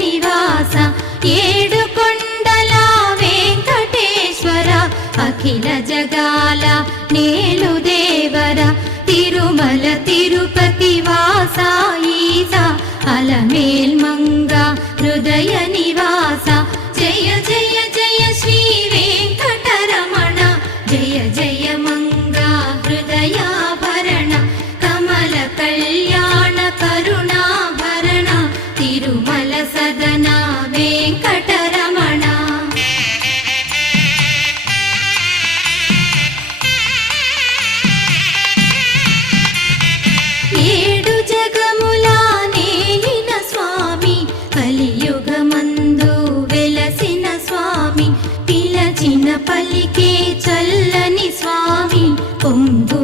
నివాస ఏడు కొండల వెంకటేశ్వర అఖిల జగాల నేలు దేవర తిరుమల తిరుపతి వాస ఈస అలమేల్ మంగ హృదయ నివాస జయ జయ జయ శ్రీ వెంకటరమణ జయ జయ మంగ హృదయాభరణ కమల కళ్యాణ కరుణాభరణ తిరుమల సదన వెంకటరమణ ఏడు జగముల నేలిన స్వామి కలియుగమందు వెలసిన స్వామి పిలచిన పలికే చల్లని స్వామి పొంగు